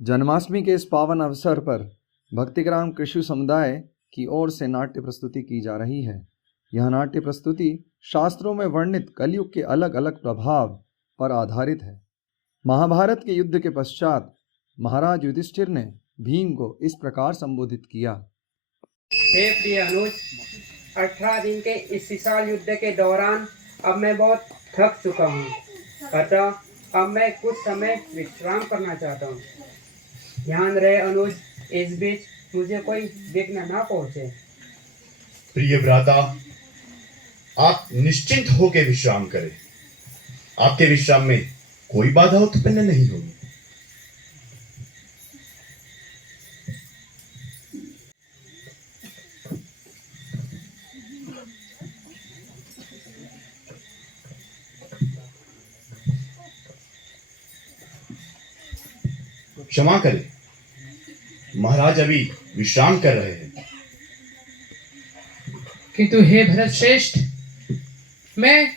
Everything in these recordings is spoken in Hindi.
जन्माष्टमी के इस पावन अवसर पर भक्तिग्राम कृषि समुदाय की ओर से नाट्य प्रस्तुति की जा रही है। यह नाट्य प्रस्तुति शास्त्रों में वर्णित कलयुग के अलग अलग प्रभाव पर आधारित है। महाभारत के युद्ध के पश्चात महाराज युधिष्ठिर ने भीम को इस प्रकार संबोधित किया। हे प्रिय अनुज, 18 दिन के इस विशाल युद्ध के दौरान अब मैं बहुत थक चुका हूँ, अतः अब मैं कुछ समय विश्राम करना चाहता हूँ। ध्यान रहे अनुज, इस बीच मुझे कोई विघ्न ना पहुँचे। प्रिय भ्राता, आप निश्चिंत होकर विश्राम करें। आपके विश्राम में कोई बाधा उत्पन्न नहीं होगी। क्षमा करें, महाराज अभी विश्राम कर रहे हैं। किंतु हे भरत श्रेष्ठ, मैं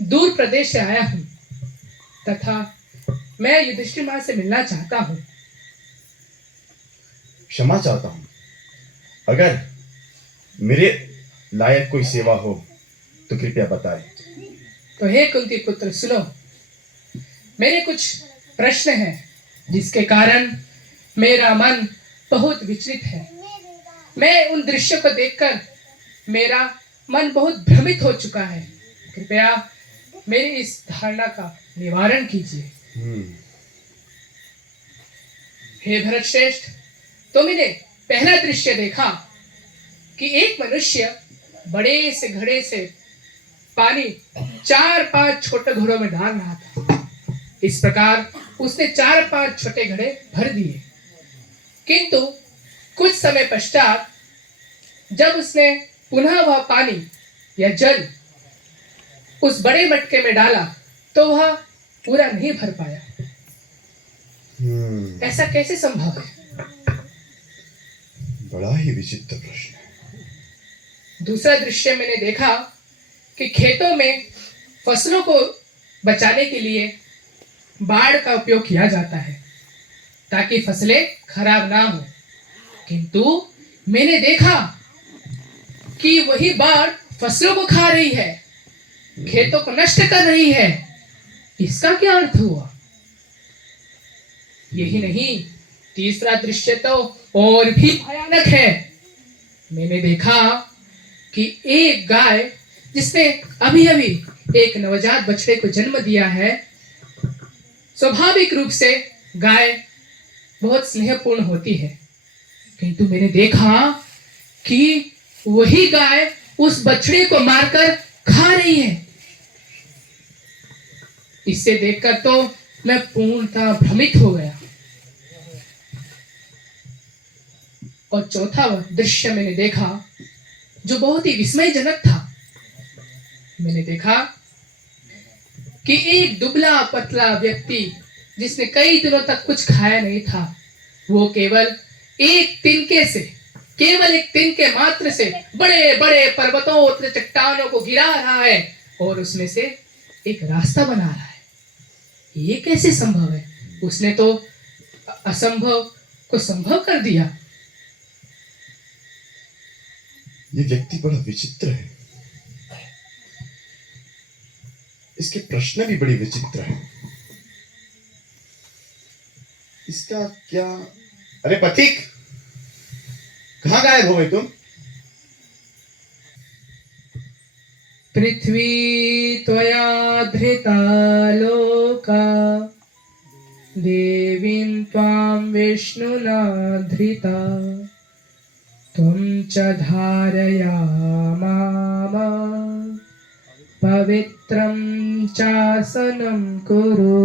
दूर प्रदेश से आया हूँ तथा मैं युधिष्ठिर महाराज से मिलना चाहता हूँ। क्षमा चाहता हूं, अगर मेरे लायक कोई सेवा हो तो कृपया बताएं। तो हे कुंती पुत्र सुनो, मेरे कुछ प्रश्न हैं जिसके कारण मेरा मन बहुत विचलित है। मैं उन दृश्यों को देखकर मेरा मन बहुत भ्रमित हो चुका है। कृपया मेरी इस धारणा का निवारण कीजिए। हे भरत श्रेष्ठ, तुमने पहला दृश्य देखा कि एक मनुष्य बड़े से घड़े से पानी 4-5 छोटे घड़ों में डाल रहा था। इस प्रकार उसने 4-5 छोटे घड़े भर दिए, किंतु कुछ समय पश्चात जब उसने पुनः वह पानी या जल उस बड़े मटके में डाला तो वह पूरा नहीं भर पाया। ऐसा कैसे संभव है? बड़ा ही विचित्र प्रश्न है। दूसरा दृश्य मैंने देखा कि खेतों में फसलों को बचाने के लिए बाढ़ का उपयोग किया जाता है ताकि फसलें खराब ना हो, किंतु मैंने देखा कि वही बाढ़ फसलों को खा रही है, खेतों को नष्ट कर रही है। इसका क्या अर्थ हुआ? यही नहीं, तीसरा दृश्य तो और भी भयानक है। मैंने देखा कि एक गाय जिसने अभी अभी एक नवजात बछड़े को जन्म दिया है, स्वाभाविक रूप से गाय बहुत स्नेहपूर्ण होती है, किंतु मैंने देखा कि वही गाय उस बछड़े को मारकर खा रही है। इसे देखकर तो मैं पूर्णतः भ्रमित हो गया। और चौथा दृश्य मैंने देखा जो बहुत ही विस्मयजनक था। मैंने देखा कि एक दुबला पतला व्यक्ति जिसने कई दिनों तक कुछ खाया नहीं था, वो केवल एक तिनके मात्र से बड़े बड़े पर्वतों और चट्टानों को गिरा रहा है और उसमें से एक रास्ता बना रहा है। ये कैसे संभव है? उसने तो असंभव को संभव कर दिया। ये व्यक्ति बड़ा विचित्र है। इसके प्रश्न भी बड़ी विचित्र है। इसका क्या? अरे पथिक, कहाँ गायब हो गए तुम? पृथ्वी त्वया धृता लोका देवीं त्वां विष्णुना धृता त्वं च धारयामाम पवित्रं चासनं कुरु।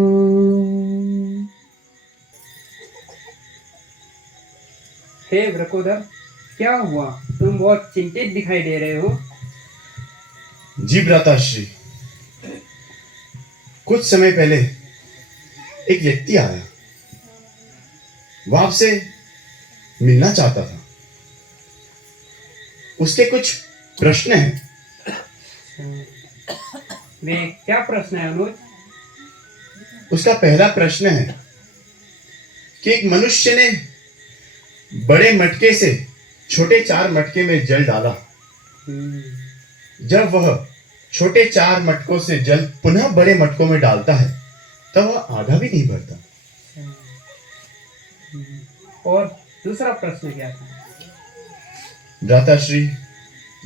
हे वृकोदर, क्या हुआ? तुम बहुत चिंतित दिखाई दे रहे हो। जी भ्राताश्री, कुछ समय पहले एक व्यक्ति आया, वह आपसे मिलना चाहता था। उसके कुछ प्रश्न हैं। वे क्या प्रश्न है अनुज? उसका पहला प्रश्न है कि एक मनुष्य ने बड़े मटके से छोटे 4 मटके में जल डाला। जब वह छोटे 4 मटकों से जल पुनः बड़े मटकों में डालता है तब वह आधा भी नहीं भरता। और दूसरा प्रश्न क्या था? भ्राताश्री,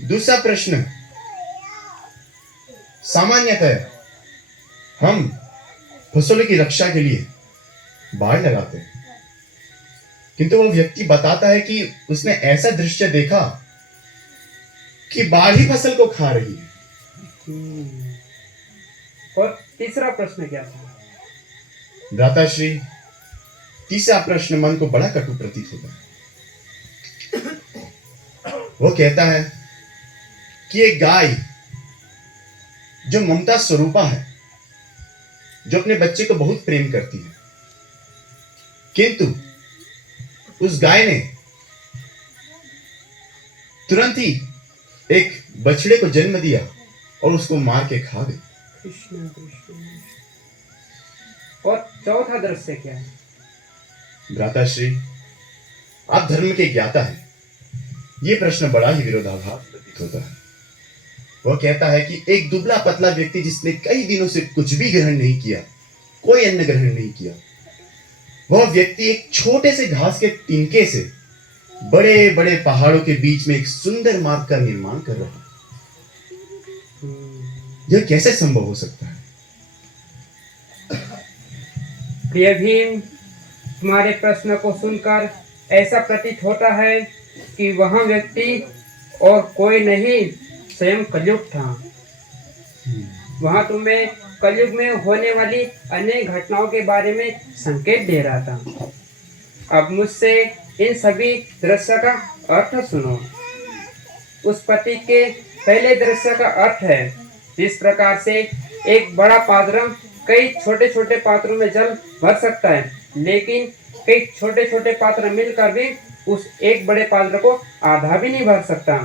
दूसरा प्रश्न, सामान्यतः हम फसलों की रक्षा के लिए बाड़ लगाते हैं, किंतु वह व्यक्ति बताता है कि उसने ऐसा दृश्य देखा कि बाढ़ ही फसल को खा रही है। और तीसरा प्रश्न क्या था? भ्राताश्री, तीसरा प्रश्न मन को बड़ा कटु प्रतीत होता है। वो कहता है कि एक गाय जो ममता स्वरूपा है, जो अपने बच्चे को बहुत प्रेम करती है, किंतु उस गाय ने तुरंत ही एक बछड़े को जन्म दिया और उसको मार के खा गई। कृष्ण कृष्ण। और चौथा दृश्य क्या है? भ्राताश्री, आप धर्म के ज्ञाता हैं, ये प्रश्न बड़ा ही विरोधाभास प्रतीत होता है। वह कहता है कि एक दुबला पतला व्यक्ति जिसने कई दिनों से कुछ भी ग्रहण नहीं किया, कोई अन्न ग्रहण नहीं किया, वह व्यक्ति एक छोटे से घास के तिनके से बड़े बड़े पहाड़ों के बीच में एक सुंदर मार्ग का निर्माण कर रहा है। यह कैसे संभव हो सकता है? प्रिय भीम, तुम्हारे प्रश्न को सुनकर ऐसा प्रतीत होता है कि वह व्यक्ति और कोई नहीं, स्वयं कलयुग था। वहां तुम्हें कलयुग में होने वाली अनेक घटनाओं के बारे में संकेत दे रहा था। अब मुझसे इन सभी दृश्य का अर्थ सुनो। उस प्रतीक के पहले दृश्य का अर्थ है, जिस प्रकार से एक बड़ा पात्र कई छोटे छोटे पात्रों में जल भर सकता है, लेकिन कई छोटे छोटे पात्र मिलकर भी उस एक बड़े पात्र को आधा भी नहीं भर सकता।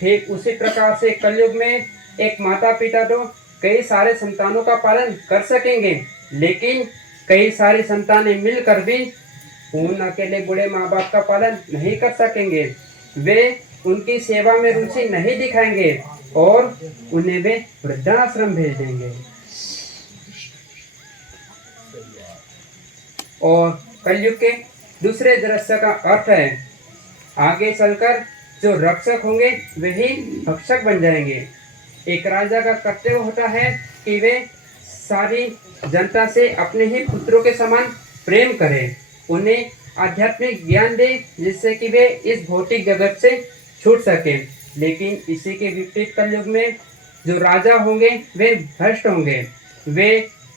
ठीक उसी प्रकार से कलयुग में एक माता पिता तो कई सारे संतानों का पालन कर सकेंगे, लेकिन कई सारी संतानें मिलकर भी उन अकेले बूढ़े माँ बाप का पालन नहीं कर सकेंगे। वे उनकी सेवा में रुचि नहीं दिखाएंगे और उन्हें वे वृद्धाश्रम भेज देंगे। और कलयुग के दूसरे दृश्य का अर्थ है, आगे चलकर जो रक्षक होंगे वही भक्षक बन जाएंगे। एक राजा का कर्तव्य होता है कि वे सारी जनता से अपने ही पुत्रों के समान प्रेम करें, उन्हें आध्यात्मिक ज्ञान दे, जिससे कि वे इस भौतिक जगत से छूट सकें। लेकिन इसी के विपरीत कलयुग में जो राजा होंगे वे भ्रष्ट होंगे। वे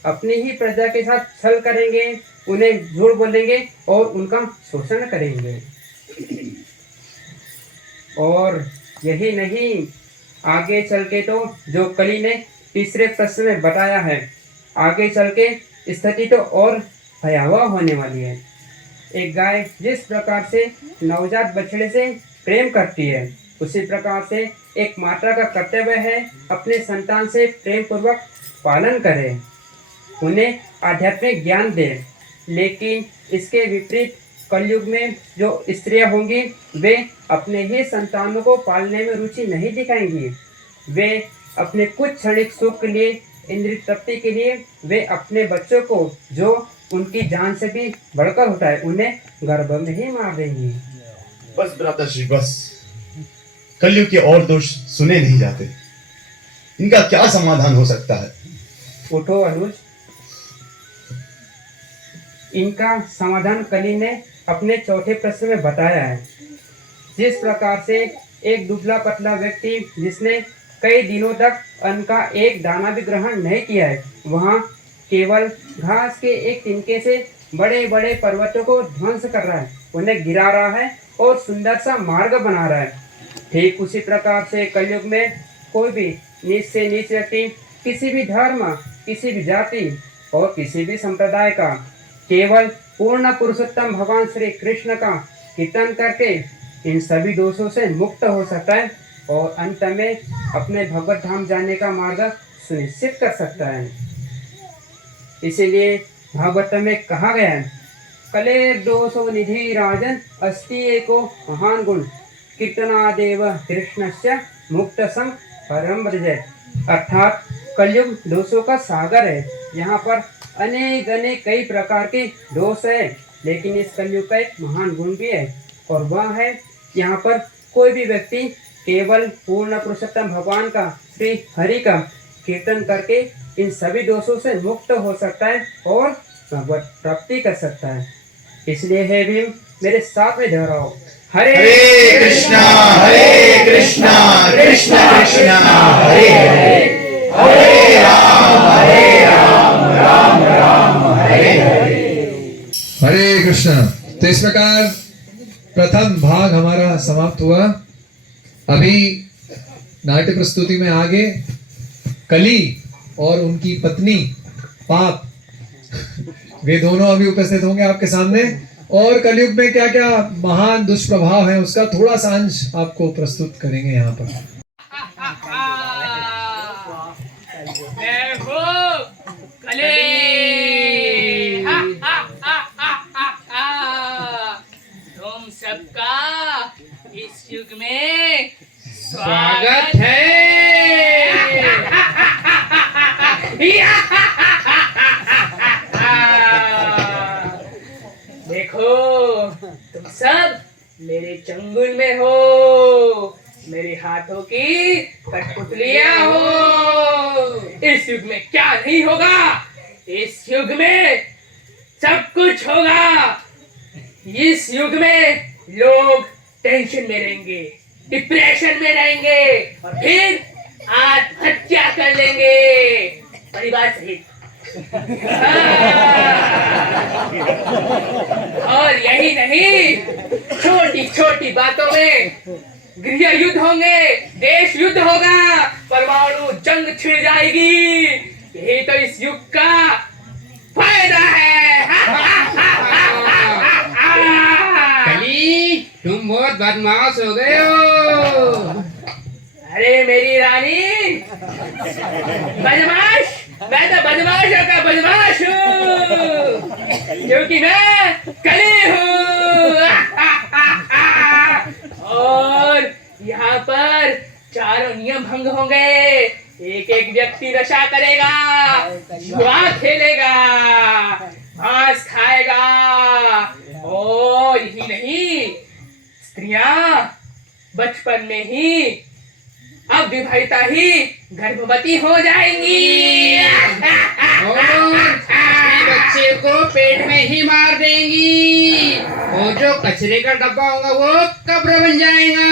अपनी ही प्रजा के साथ छल करेंगे, उन्हें झूठ बोलेंगे और उनका शोषण करेंगे। और यही नहीं, आगे चल के तो जो कली ने तीसरे प्रश्न में बताया है, आगे चल के स्थिति तो और भयावह होने वाली है। एक गाय जिस प्रकार से नवजात बछड़े से प्रेम करती है, उसी प्रकार से एक माता का कर्तव्य है अपने संतान से प्रेम पूर्वक पालन करे, उन्हें आध्यात्मिक ज्ञान दे। लेकिन इसके विपरीत कलयुग में जो स्त्रियां होंगी वे अपने ही संतानों को पालने में रुचि नहीं दिखाएंगी। वे अपने कुछ क्षणिक सुख के लिए, इंद्रिय तृप्ति के लिए वे अपने बच्चों को, जो उनकी जान से भी बढ़कर होता है, उन्हें गर्भ में ही मार देंगी। बस भ्राताश्री, बस। कलयुग के और दोष सुने नहीं जाते। इनका क्या समाधान हो सकता है? उठो अनुज, इनका समाधान कली ने अपने चौथे प्रश्न में बताया है। जिस प्रकार से एक दुबला पतला व्यक्ति जिसने कई दिनों तक अन्न का एक दाना भी ग्रहण नहीं किया है, वहाँ केवल घास के एक तिनके से बड़े बड़े पर्वतों को ध्वंस कर रहा है, उन्हें गिरा रहा है और सुंदर सा मार्ग बना रहा है। ठीक उसी प्रकार से कलयुग में कोई भी नीच से नीच व्यक्ति, किसी भी धर्म, किसी भी जाति और किसी भी संप्रदाय का, केवल पूर्ण पुरुषोत्तम भगवान श्री कृष्ण का कीर्तन करके इन सभी दोषों से मुक्त हो सकता है और अंत में अपने भगवत धाम जाने का मार्ग सुनिश्चित कर सकता है। इसीलिए भागवत में कहा गया है कलेर्दोषो निधि राजन अस्ति एको महान गुण कीर्तनादेव कृष्णस्य मुक्त संग परम ब्रजय। अर्थात कलयुग दोषों का सागर है। यहाँ पर अनेक अनेक कई प्रकार के दोष है, लेकिन इस कलयुग का एक महान गुण भी है, और वह है यहाँ पर कोई भी व्यक्ति केवल पूर्ण पुरुषोत्तम भगवान का, श्री हरि का कीर्तन करके इन सभी दोषों से मुक्त हो सकता है और भगवत प्राप्ति कर सकता है। इसलिए हे भीम, मेरे साथ में दोहराओ, हरे कृष्णा कृष्ण कृष्ण हरे हरे, हरे राम राम राम हरे हरे। हरे कृष्ण। तो इस प्रकार प्रथम भाग हमारा समाप्त हुआ। अभी नाट्य प्रस्तुति में आगे कली और उनकी पत्नी पाप, वे दोनों अभी उपस्थित होंगे आपके सामने, और कलयुग में क्या क्या महान दुष्प्रभाव है उसका थोड़ा सा अंश आपको प्रस्तुत करेंगे यहाँ पर। तुम सबका इस युग में स्वागत है। देखो, तुम सब मेरे चंगुल में हो, मेरे हाथों की कठपुतलियां हो। इस युग में क्या नहीं होगा, इस युग में सब कुछ होगा। इस युग में लोग टेंशन में रहेंगे, डिप्रेशन में रहेंगे, और फिर आत्महत्या कर लेंगे परिवार सहित। और यही नहीं, छोटी छोटी बातों में गृह युद्ध होंगे, देश युद्ध होगा, परमाणु जंग छिड़ जाएगी। यही तो इस युग का फायदा है। कली, तुम बहुत बदमाश हो गए हो। अरे मेरी रानी, बदमाश, मैं तो बदमाशों का बदमाश हूँ, क्योंकि मैं कली हूँ। और यहाँ पर चारों नियम भंग होंगे। एक एक व्यक्ति नशा करेगा, जुआ खेलेगा, मांस खाएगा, और यही नहीं, स्त्रियां बचपन में ही, अब विवाहिता ही गर्भवती हो जाएंगी, और बच्चे को पेट में ही मार देंगी, और जो कचरे का डब्बा होगा वो कब्र बन जाएगा।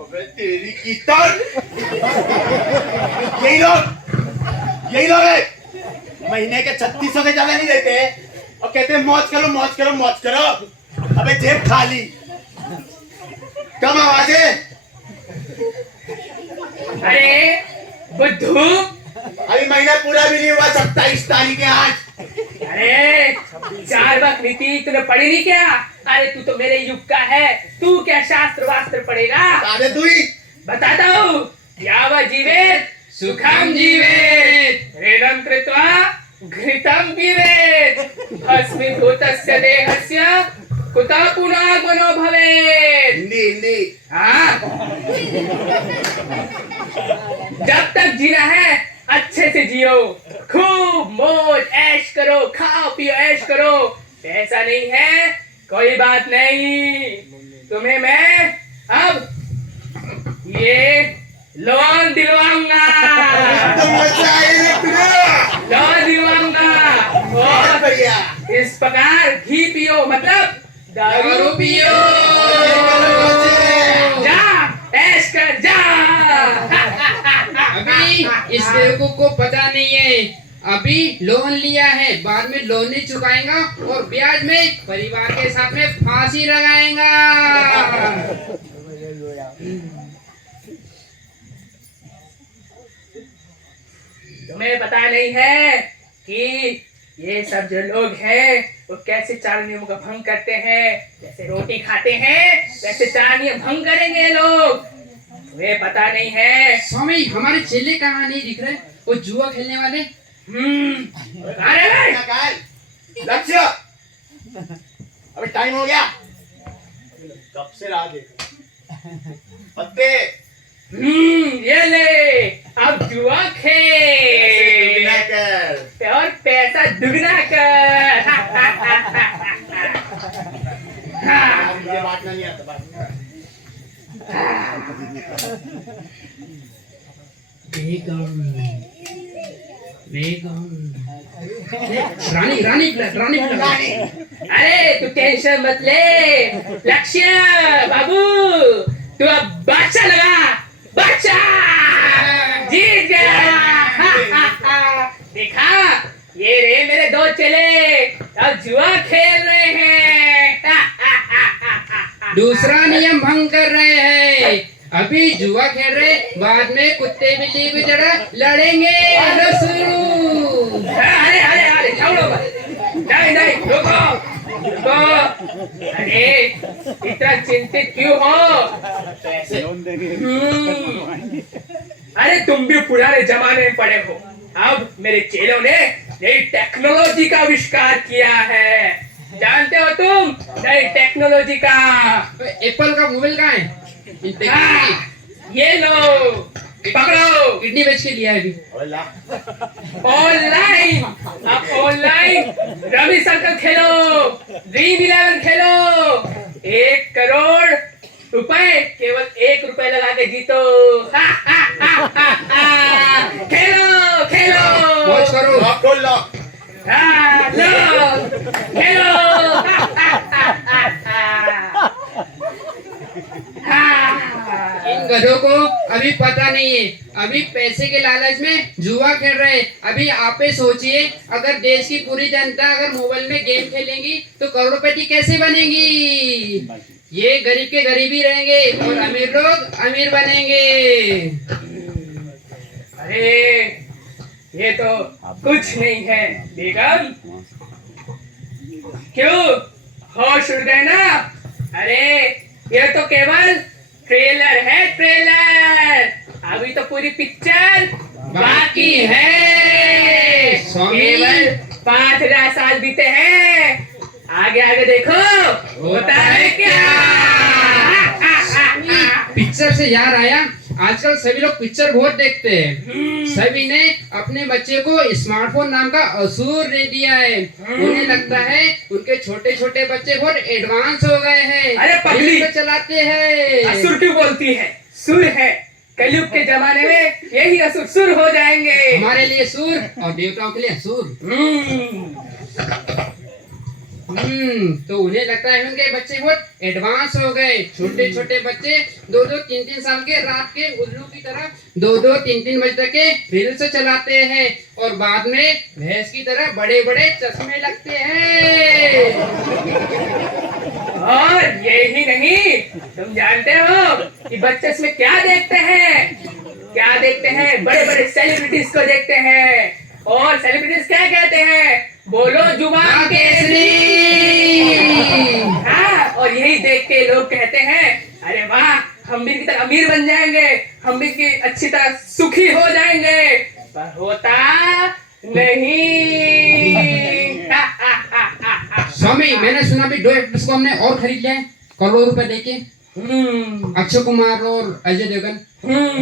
अबे तेरी की तर, यही लोग है, महीने के 3600 से ज्यादा नहीं देते और कहते हैं मौज करो मौज करो मौज करो। अबे जेब खाली, कम आवाज है। अरे बुद्धू, अभी महीना पूरा भी नहीं हुआ, 27 तारीख है आज। अरे 4 वक्त नीति तूने पढ़ी नहीं क्या? अरे तू तो मेरे युग का है, तू क्या शास्त्र वास्त्र पढ़ेगा? अरे तू ही बताता हूँ, यावत् जीवेत् सुखम जीवेत्, ऋणं कृत्वा घृतं पिबेत्, भस्मीभूतस्य देहस्य कुतः पुनरागमनो भवेत्। हिंदी हिंदी। हाँ, जब तक जीना है अच्छे से जियो, खूब मौज ऐश करो, खाओ पियो ऐश करो। ऐसा नहीं है, कोई बात नहीं, तुम्हें मैं अब ये लोन दिलवाऊंगा, लोन दिलवाऊंगा। और इस प्रकार घी पियो, मतलब दारू पियो, जा ऐश कर जा। अभी इस बेवकूफ को पता नहीं है, अभी लोन लिया है, बाद में लोन नहीं चुकाएगा और ब्याज में परिवार के साथ में फांसी लगाएगा। तुम्हें पता नहीं है कि ये सब जो लोग हैं वो कैसे 4 नियमों का भंग करते हैं। जैसे रोटी खाते हैं वैसे 4 नियम भंग करेंगे ये लोग, तुम्हें पता नहीं है। स्वामी, हमारे चेले कहाँ नहीं दिख रहे? वो जुआ खेलने वाले। अरे लक्ष्य, अबे टाइम हो गया, कब से राह देख पत्ते। ये ले, अब जुआ खेल कर और पैसा दुगना कर। मुझे बांटना नहीं आता, बांटना। रानी रानी रानी अरे तू टेंशन मत ले लक्ष्य बाबू, तू अब बादशाह लगा, बादशाह जीत गया। देखा, ये रे मेरे दो चेले अब जुआ खेल रहे हैं। दूसरा नियम भंग कर रहे हैं। अभी जुआ खेल रहे, बाद में कुत्ते बिल्ली की तरह लड़ेंगे। शुरू। अरे अरे अरे छोड़ो मत, नहीं नहीं रुको रुको। अरे इतना चिंतित क्यों हो? अरे तुम भी पुराने जमाने में पड़े हो। अब मेरे चेलों ने नई टेक्नोलॉजी का आविष्कार किया है, जानते हो तुम? नई टेक्नोलॉजी का। एप्पल का मोबाइल कहाँ है? ये लो पकड़ो, किडनी बेच के लिया है अभी। ऑनलाइन, अब ऑनलाइन रवि सर्कल खेलो, ड्रीम 11 खेलो। 1 करोड़ रुपए केवल 1 रुपए लगा के जीतो। खेलो खेलो, मौज करो। लॉक खोल, लॉक। लो खेलो। इन गधों को अभी पता नहीं है, अभी पैसे के लालच में जुआ खेल रहे हैं। अभी आप ही सोचिए, अगर देश की पूरी जनता अगर मोबाइल में गेम खेलेंगी तो करोड़पति कैसे बनेंगी? ये गरीब के गरीब ही रहेंगे और अमीर लोग अमीर बनेंगे। अरे ये तो कुछ नहीं है बेगम, क्यों होश उड़ गए ना? अरे ये तो केवल ट्रेलर है, ट्रेलर। अभी तो पूरी पिक्चर बाकी है। केवल 5000 साल बीते हैं, आगे आगे देखो होता है क्या। पिक्चर से याद आया, आजकल सभी लोग पिक्चर बहुत देखते हैं। सभी ने अपने बच्चे को स्मार्टफोन नाम का असुर दे दिया है। उन्हें लगता है उनके छोटे छोटे बच्चे बहुत एडवांस हो गए हैं। अरे पगली, चलाते हैं। असुर क्यों बोलती है? सुर है। कलयुग के जमाने में यही असुर सुर हो जाएंगे। हमारे लिए सुर और देवताओं के लिए असुर। तो उन्हें लगता है उनके बच्चे बहुत एडवांस हो गए। छोटे छोटे बच्चे 2-2, 3-3 साल के रात के उल्लू की तरह 2-2, 3-3 बजे तक के रील्स चलाते हैं और बाद में भैंस की तरह बड़े बड़े चश्मे लगते हैं। और यही नहीं, तुम जानते हो कि बच्चे इसमें क्या देखते हैं? क्या देखते हैं? बड़े बड़े सेलिब्रिटीज को देखते हैं। और सेलिब्रिटीज क्या कहते हैं? बोलो जुबान केसरी। हाँ, और यही देख के लोग कहते हैं अरे वाह, हम भी की तरह अमीर बन जाएंगे, हम भी की अच्छी तरह सुखी हो जाएंगे। पर होता नहीं। स्वामी, मैंने सुना भी 2 एक्टर्स को हमने और खरीद लिया है करोड़ों रुपए देके। अक्षय कुमार और अजय देवगन,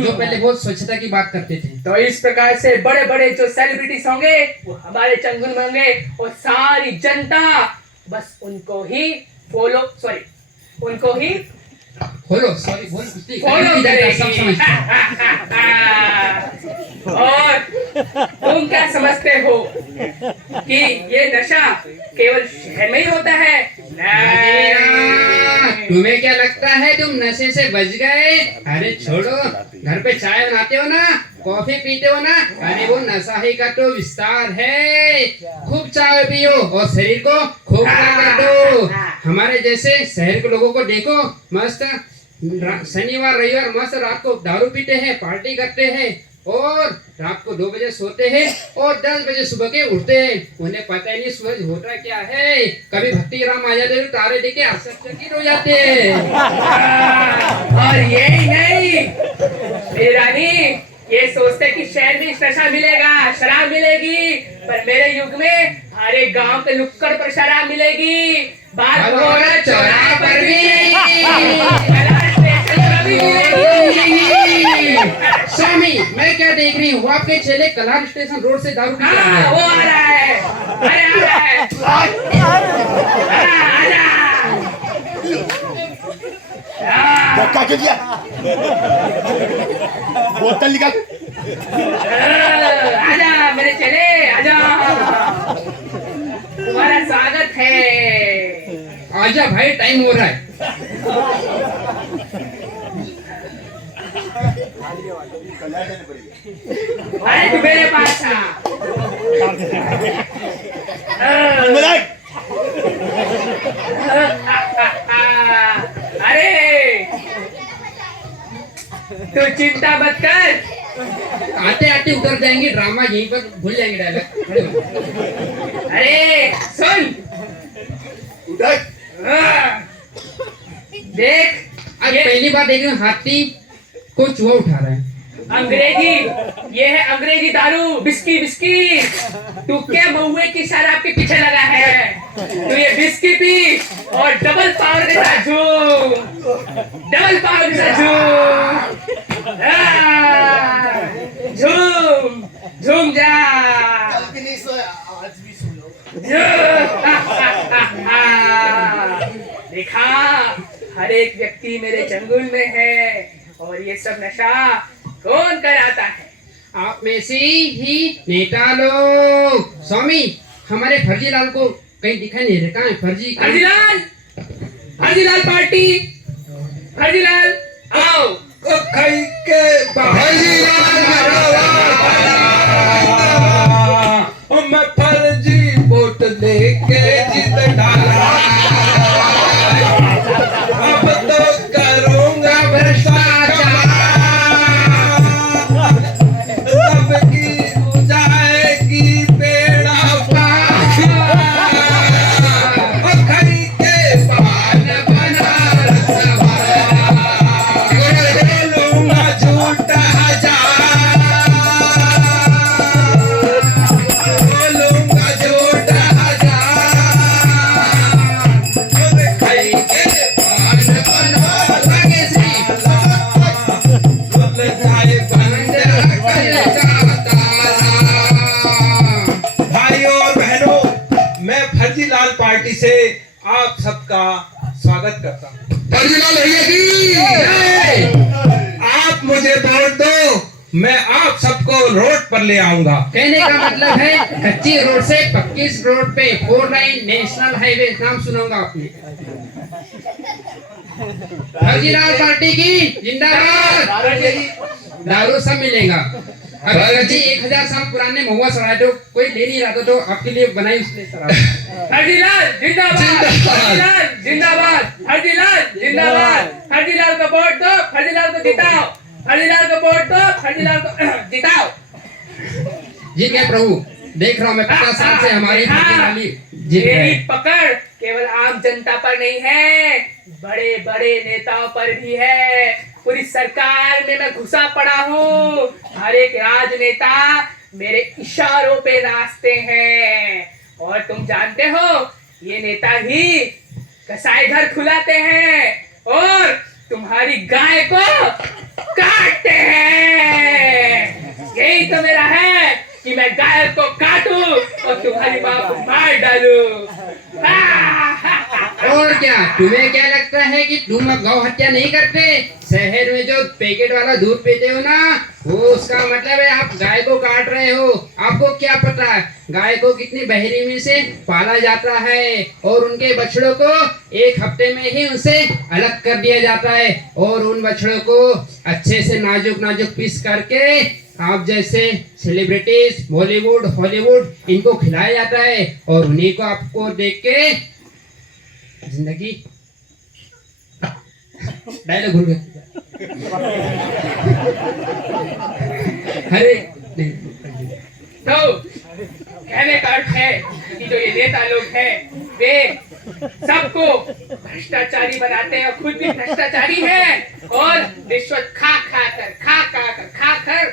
जो पहले बहुत स्वच्छता की बात करते थे। तो इस प्रकार से बड़े बड़े जो सेलिब्रिटीज होंगे वो हमारे चंगुल में होंगे और सारी जनता बस उनको ही उनको ही बोलो, सॉरी बोल, फॉलो करेगी। और तुम क्या समझते हो कि ये नशा केवल शहर में ही होता है? नहीं। तुम्हें क्या लगता है तुम नशे से बच गए? अरे छोड़ो, घर पे चाय बनाते हो ना, कॉफी पीते हो ना, अरे वो नशा ही का तो विस्तार है। खूब चाय पियो और शरीर को खूब कर दो। हमारे जैसे शहर के लोगों को देखो, मस्त शनिवार रविवार मस्त रात को दारू पीते हैं, पार्टी करते हैं और रात को 2 बजे सोते हैं और 10 बजे सुबह के उठते हैं। उन्हें पता ही नहीं सूरज होता क्या है। कभी भक्ति राम आ जाते हैं, तारे देखे आश्चर्यचकित हो जाते हैं। और यही नहीं मेरी रानी, ये सोचते कि शहर में नशा मिलेगा, शराब मिलेगी, पर मेरे युग में हर एक गांव के नुक्कड़ पर शराब मिलेगी, बात चौराहे पर भी, स्टेशन पर भी मिलेगी। स्वामी, मैं क्या देख रही हूँ, आपके चेले कलार स्टेशन रोड से दारू पी रहे हैं। हाँ, वो आ रहा है, अरे आ रहा है, आजा, धक्का क्यों दिया? बोतल निकाल। आजा मेरे चेले, आजा, तुम्हारा स्वागत है। आजा भाई, टाइम हो रहा है। अरे तू मेरे पास था। अरे तू चिंता मत कर, आते आते उतर जाएंगे, ड्रामा यहीं पर भूल जाएंगे डायलॉग। अरे सुन, देख, आज ये पहली बार देख रहे हैं हाथी को चूहा उठा रहा है। अंग्रेजी, ये है अंग्रेजी दारू, बिस्की बिस्की। तू क्या महुए की शराब के पीछे लगा है? तू ये बिस्की पी और डबल पावर के साथ झूम, डबल पावर के साथ झूम, झूम झूम जा, देखा, हर एक व्यक्ति मेरे चंगुल में है, और ये सब नशा कौन कराता है? आप में से ही नेता लोग। स्वामी, हमारे फर्जीलाल को कहीं दिखाई नहीं दे, कहाँ है फर्जी? फर्जीलाल, फर्जीलाल पार्टी, फर्जीलाल आओ। मैं फर्जी वोट लेके जीत डाला, अब तो करूंगा भ्रष्टाचार, सबकी हो जाएगी बेड़ा पार, खरी के पान बनारस ले लूंगा झूठा हजार, ले लूंगा झूठा हजार, खरी के पान बनारस खुल जाए बंदर कलकत्ता। भाइयों और बहनों, मैं फर्जीलाल पार्टी से आप सबका स्वागत करता हूँ। फर्जीलाल भैया की आप मुझे वोट दो, मैं आप सबको रोड पर ले आऊंगा। कहने का मतलब है कच्ची रोड से पक्की रोड पे 4 लाइन नेशनल हाईवे, नाम सुनूंगा आपने। फर्जीलाल पार्टी की जिंदाबाद। दारू सब मिलेगा। अगर जी 1000 साल पुराने महुआ सराय तो कोई ले नहीं रहा था, तो आपके लिए बनाई उसने शराब। फर्जीलाल जिंदाबाद, फर्जीलाल जिंदाबाद, फर्जीलाल जिंदाबाद, फर्जीलाल को वोट दो, फर्जीलाल को जिताओ, फर्जीलाल को वोट दो, फर्जीलाल को जिताओ। जी क्या प्रभु, देख रहा हूँ मैं 50 साल से हमारी फर्जीलाली जीत मेरी रही। पकड़ केवल आम जनता पर नहीं है, बड़े बड़े नेताओं पर भी है। पूरी सरकार में मैं घुसा पड़ा हूँ, हर एक राजनेता मेरे इशारों पे नाचते हैं। और तुम जानते हो, ये नेता ही कसाई घर खुलाते हैं और तुम्हारी गाय को काटते हैं। यही तो मेरा है कि मैं गाय को काटूं और तुम्हारी माँ को मार डालूं। और क्या, तुम्हें क्या लगता है कि तुम अब गौ हत्या नहीं करते? शहर में जो पैकेट वाला दूध पीते हो ना, वो उसका मतलब है आप गाय को काट रहे हो। आपको क्या पता है गाय को कितनी बेरहमी से पाला जाता है, और उनके बछड़ों को 1 हफ्ते में ही उनसे अलग कर दिया जाता है, और उन बछड़ों को अच्छे से नाजुक नाजुक पीस करके आप जैसे सेलिब्रिटीज बॉलीवुड हॉलीवुड इनको खिलाया जाता है, और उन्हीं को आपको देख के जिंदगी डायलॉग भूल गए। अरे तो कहने का अर्थ है कि जो ये नेता लोग हैं, वे सबको भ्रष्टाचारी बनाते हैं और खुद भी भ्रष्टाचारी हैं, और रिश्वत खा कर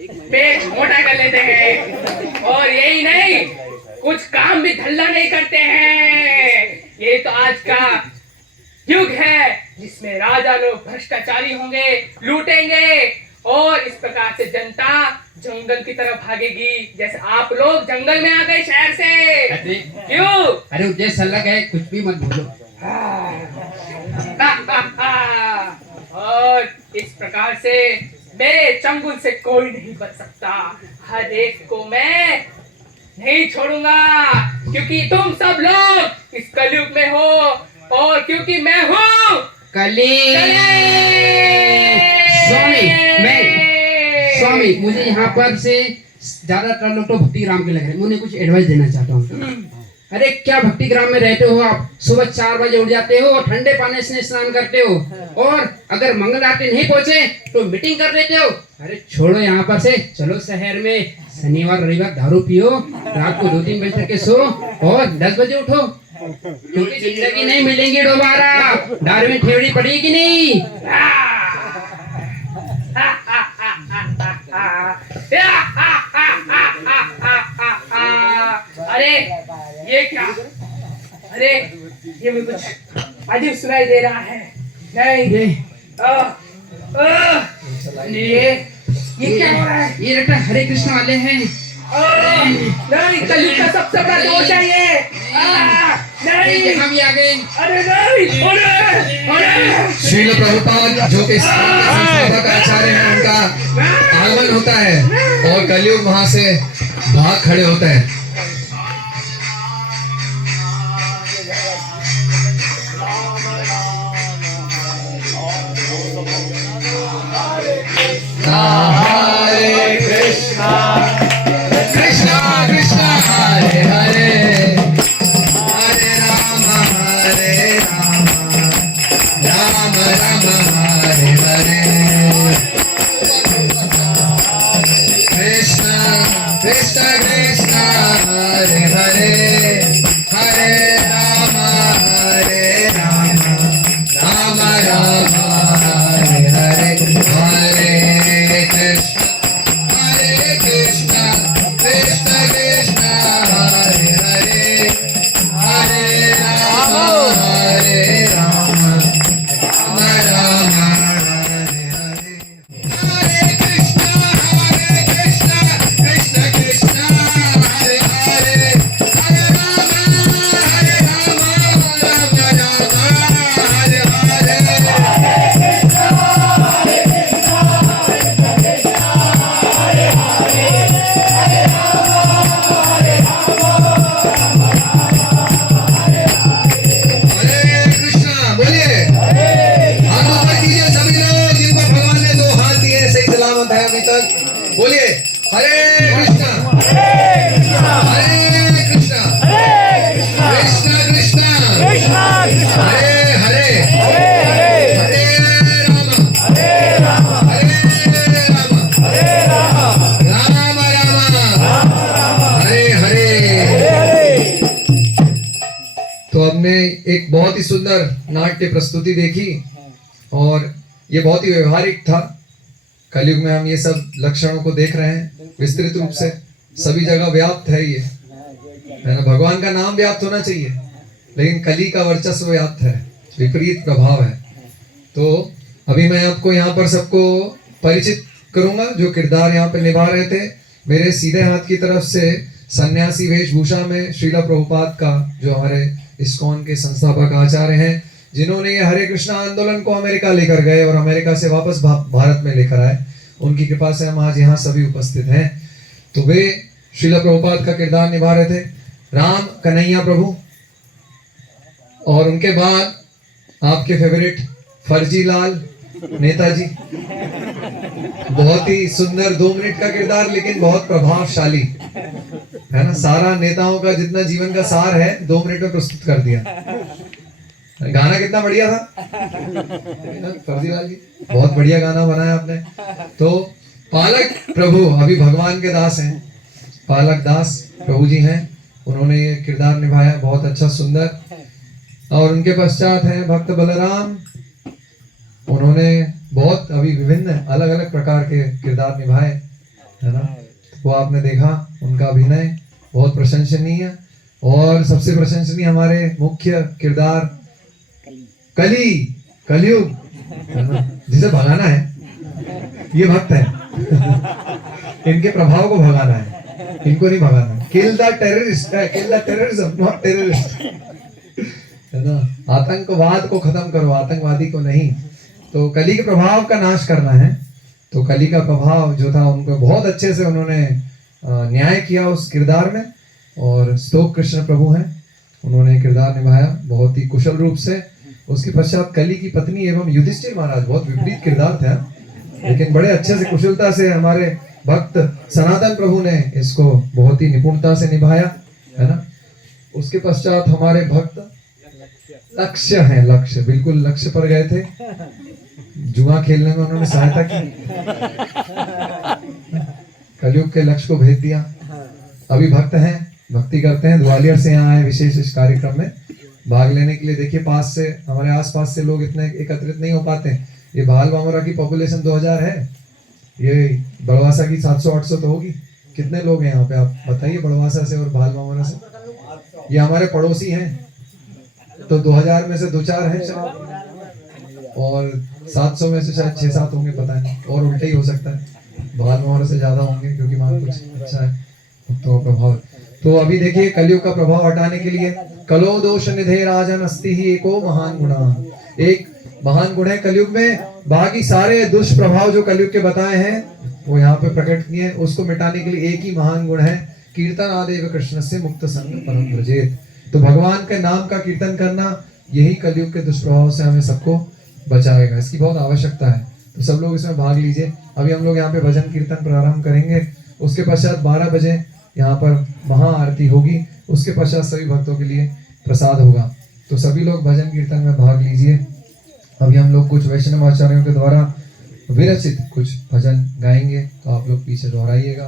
पेट मोटा कर लेते हैं, और यही नहीं कुछ काम भी धल्ला नहीं करते हैं। ये तो आज का युग है जिसमें राजा लोग भ्रष्टाचारी होंगे, लूटेंगे, और इस प्रकार से जनता जंगल की तरफ भागेगी, जैसे आप लोग जंगल में आ गए शहर से। क्यों? अरे उद्देश्य अलग है, कुछ भी मत बोलो। और इस प्रकार से मेरे चंगुल से कोई नहीं बच सकता। हर एक को मैं नहीं छोड़ूंगा, क्योंकि तुम सब लोग इस कलयुग में हो, और क्योंकि मैं हूँ कली। स्वामी मुझे यहाँ पर से ज्यादातर लोग तो भक्ति राम के लग रहे हैं। मुझे कुछ एडवाइस देना चाहता हूँ। अरे क्या भक्ति ग्राम में रहते हो आप? सुबह 4 बजे उठ जाते हो और ठंडे पानी से स्नान करते हो, और अगर मंगल आरती नहीं पहुंचे तो मीटिंग कर लेते हो। अरे छोड़ो यहाँ पर से, चलो शहर में शनिवार रविवार दारू पियो, रात को 2-3 बजे तक के सो, और 10 बजे उठो, क्योंकि जिंदगी नहीं मिलेंगी दोबारा। दारू में ठेवड़ी पड़ेगी नहीं। अरे ये क्या? अरे ये मुझे कुछ अजीब सुनाई दे रहा है। नहीं, ये क्या हो रहा है? ये लगता हरे कृष्ण वाले हैं। नहीं, कलयुग का सबसे बड़ा दोष है ये। नहीं, हम भी आ गए। अरे नहीं, अरे श्रील प्रभुपाद जो कि संस्थापक आचार्य हैं, उनका आगमन होता है और कलयुग वहां से भाग खड़े होते हैं। हरे कृष्णा कृष्णा कृष्णा हरे हरे, हरे राम राम राम हरे हरे, कृष्णा कृष्णा कृष्णा हरे हरे, हरे राम राम राम हरे हरे, हरे कृष्णा कृष्णा कृष्णा हरे हरे, हरे राम राम राम हरे हरे, हरे कृष्णा कृष्णा कृष्णा हरे हरे, हरे राम राम राम हरे हरे। हरे कृष्णा बोलिए, हाथ ऊपर कीजिए सभी लोग जिनको भगवान ने 2 हाथ दिए, सही सलामत है अभी तक। बोलिए हरे कृष्णा हरे कृष्णा कृष्णा कृष्णा हरे हरे, हरे राम राम राम हरे हरे। तो हमने एक बहुत ही सुंदर नाट्य प्रस्तुति देखी, और ये बहुत ही व्यवहारिक था। कलयुग में हम ये सब लक्षणों को देख रहे हैं विस्तृत रूप से, सभी जगह व्याप्त है ये, है ना। भगवान का नाम व्याप्त होना चाहिए, लेकिन कली का वर्चस्व व्याप्त है, विपरीत प्रभाव है। तो अभी मैं आपको यहाँ पर सबको परिचित करूंगा जो किरदार यहाँ पे निभा रहे थे। मेरे सीधे हाथ की तरफ से सन्यासी वेशभूषा में श्रीला प्रभुपाद का, जो हमारे इस्कॉन के संस्थापक आचार्य हैं, जिन्होंने ये हरे कृष्णा आंदोलन को अमेरिका लेकर गए और अमेरिका से वापस भारत में लेकर आए, उनकी कृपा से हम आज यहाँ सभी उपस्थित हैं। तो वे श्रीला प्रभुपाद का किरदार निभा रहे थे, राम कन्हैया प्रभु, और उनके बाद आपके फेवरेट फर्जी लाल नेताजी। बहुत ही सुंदर 2 मिनट का किरदार, लेकिन बहुत प्रभावशाली, है ना। सारा नेताओं का जितना जीवन का सार है 2 मिनट में प्रस्तुत कर दिया। गाना कितना बढ़िया था फर्जी लाल जी, बहुत बढ़िया गाना बनाया आपने। तो पालक प्रभु अभी भगवान के दास हैं, पालक दास प्रभु जी हैं, उन्होंने ये किरदार निभाया बहुत अच्छा सुंदर। और उनके पश्चात हैं भक्त बलराम, उन्होंने बहुत अभी विभिन्न अलग अलग प्रकार के किरदार निभाए। है ना। वो आपने देखा उनका अभिनय बहुत प्रशंसनीय, और सबसे प्रशंसनीय हमारे मुख्य किरदार कलयुग, है ना, जिसे भगाना है, ये भक्त है। इनके प्रभाव को भगाना है, इनको नहीं भगाना है। Kill the terrorist, kill the terrorism, not terrorist, है ना। आतंकवाद को खत्म करो, आतंकवादी को नहीं। तो कली के प्रभाव का नाश करना है। तो कली का प्रभाव जो था उनको बहुत अच्छे से उन्होंने न्याय किया उस किरदार में, और स्तोक कृष्ण प्रभु हैं, उन्होंने किरदार निभाया बहुत ही कुशल रूप से। उसके पश्चात कली की पत्नी एवं युधिष्ठिर महाराज, बहुत विपरीत किरदार था, लेकिन बड़े अच्छे से कुशलता से हमारे भक्त सनातन प्रभु ने इसको बहुत ही निपुणता से निभाया, है ना। उसके पश्चात हमारे भक्त लक्ष्य हैं, लक्ष्य, बिल्कुल लक्ष्य पर गए थे। जुआ खेलने में उन्होंने सहायता की, कलयुग के लक्ष्य को भेज दिया। अभी भक्त हैं, भक्ति करते हैं, ग्वालियर से यहाँ आए विशेष इस कार्यक्रम में भाग लेने के लिए। देखिए पास से, हमारे आसपास से लोग इतने एकत्रित नहीं हो पाते। ये भाल बामोरा की पॉपुलेशन 2000 है, ये बड़वासा की 700-800 तो होगी। कितने लोग हैं यहाँ पे आप बताइए, बड़वासा से और भाल बामोरा से? ये हमारे पड़ोसी हैं, तो 2000 में से 2-4 हैं शायद, और 700 में से शायद 6-7 होंगे, पता नहीं, और उल्टा ही हो सकता है, भाल बामोरा से ज्यादा होंगे, क्योंकि वहां कुछ अच्छा है तो प्रभाव। तो अभी देखिए कलयुग का प्रभाव हटाने के लिए कलो दोष निधे राजन अस्ति ही एको महान गुणा, एक महान गुण है कलयुग में। बाकी सारे दुष्प्रभाव जो कलयुग के बताए हैं वो यहाँ पे प्रकट किए हैं, उसको मिटाने के लिए एक ही महान गुण है, कीर्तन आदेव कृष्ण से मुक्त संग परम व्रजेत। तो भगवान के नाम का कीर्तन करना, यही कलयुग के दुष्प्रभाव से हमें सबको बचाएगा, इसकी बहुत आवश्यकता है। तो सब लोग इसमें भाग लीजिए। अभी हम लोग यहाँ पे भजन कीर्तन प्रारंभ करेंगे, उसके पश्चात 12 बजे यहाँ पर महाआरती होगी, उसके पश्चात सभी भक्तों के लिए प्रसाद होगा। तो सभी लोग भजन कीर्तन में भाग लीजिए। अभी हम लोग कुछ वैष्णव आचार्यों के द्वारा विरचित कुछ भजन गाएंगे, तो आप लोग पीछे दोहराइएगा।